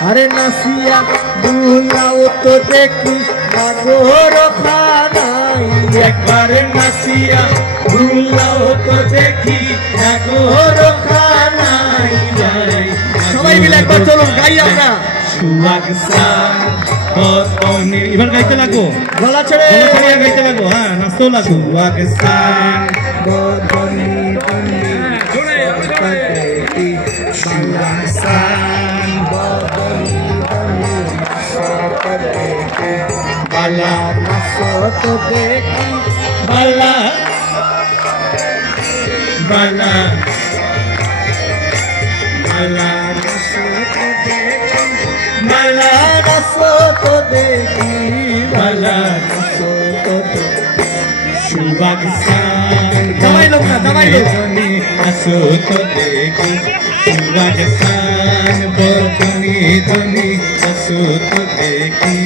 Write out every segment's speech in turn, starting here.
আরে নাসিয়া বুলাও তো দেখি নাগর খানাই একবার নাসিয়া বুলাও তো দেখি নাগর খানাই সবাই মিলে একবার চলুন গাই আমরা সুয়াগ সান বদনি এবার গাইতে লাগো গলা ছেড়ে গাইতে লাগো হ্যাঁ নাচতেও লাগো সুয়াগ সান বদনি সুয়াগ সান বালা নাচত দেখি বালা বালা বালা বালা নাচত দেখি বালা সুবাগ সান দাবাই লোক না দাবাই লোক আসো তো দেখি সুবাগ সান বদনি ধনি আসো তো দেখি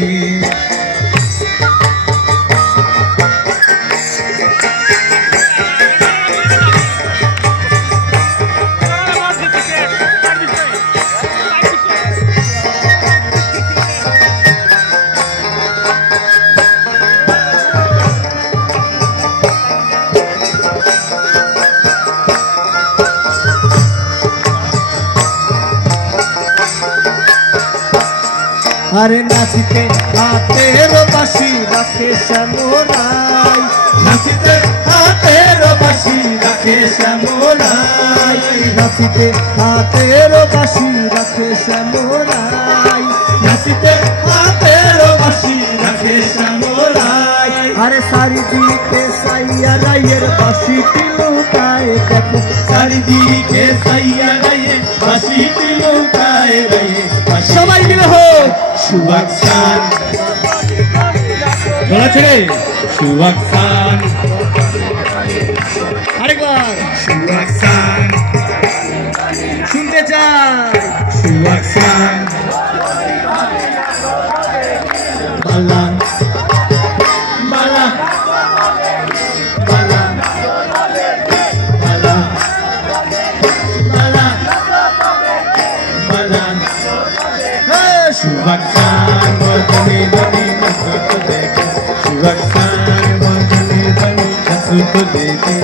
আরে নাচিতে হাতের বাঁশি রাখে শ্যামরাই নাচিতে হাতের বাঁশি রাখে শ্যামরাই নাচিতে হাতের বাঁশি রাখে শ্যামরাই নাচিতে হাতের বাঁশি রাখে শ্যামরাই আরে চারিদিকে সাইয়া রাইয়ের বাঁশি লুকায় দেখো চারিদিকে সাইয়া রাইয়ে বাঁশি লুকায় রাইয়ে সবাই মিলে হোক সুবাগ সান গলা ছেড়ে সুবাগ সান আরেকবার সুবাগ সান শুনতে চাই সুবাগ সান বালা বালা বালা বালা বালা বালা সুবাগ সান বদনি ধনি নাচো তো দেখি সুবাগ সান বদনি ধনি নাচো তো দেখি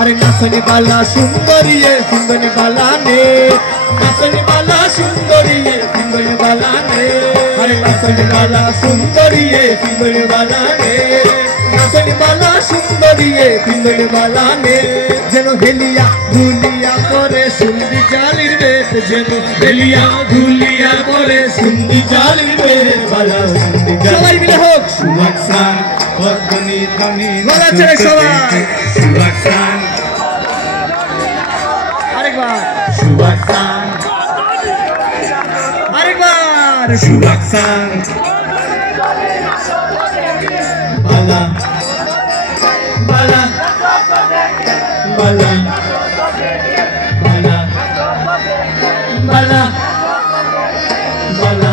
আরে নাচনি বালা সুন্দরিয়ে সুন্দরী বালা নে নাচনি বালা সুন্দরিয়ে সুন্দরী বালা নে আরে নাচনি বালা সুন্দরিয়ে সুন্দরী বালা নে নাচনি বালা সুন্দরিয়ে সুন্দরী বালা নে যেন হেলিয়া ধুলিয়া করে সুন্দি জালির বেত যেন বেলিয়া ধুলিয়া করে সুন্দি জালির বেত বালা সুন্দি সবাই মিলে হোক সুবাগ সান বদনি ধনি গলা ছেড়ে সবাই সুবাগ সান আরেকবার সুবাগ সান আরেকবার সুবাগ সান বালা বালা বালা বালা বালা বালা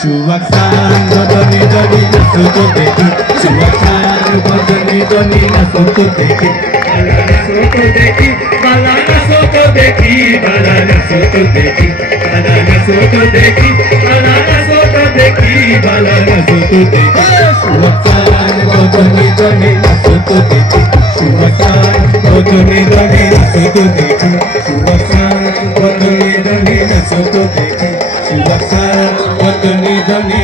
সুবাগ সান বদনি ধনি নাচো তো দেখি সুবাগ সান বদনি ধনি নাচো তো দেখি বালা নাচো তো দেখি বালা নাচো তো দেখি বালা নাচো তো দেখি বালা নাচো তো দেখি বালা নাচো তো দেখি সুবাগ সান বদনি ধনি নাচো তো দেখি সুবাগ সান বদনি ধনি নাচো তো দেখি সুবাগ সান বদনি ধনি নাচো তো দেখি সুবাগ সান বদনি ধনি